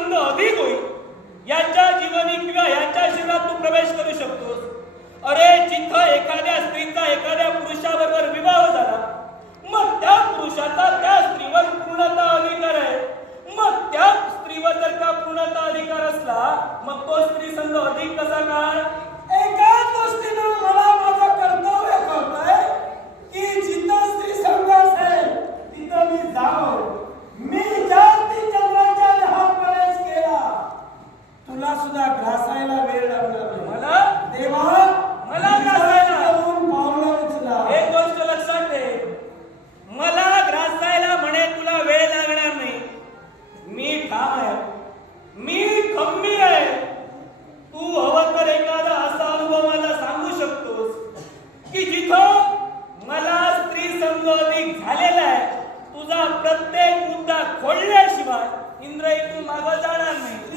आनंद अधिक होईल. यांच्या जीवनी किंवा यांच्या जीवनात तू प्रवेश करू शकतोस. अरे जिथं एखाद्या स्त्रीचा एखाद्या पुरुषाबरोबर इंद्र इथून मागं जाणार नाही.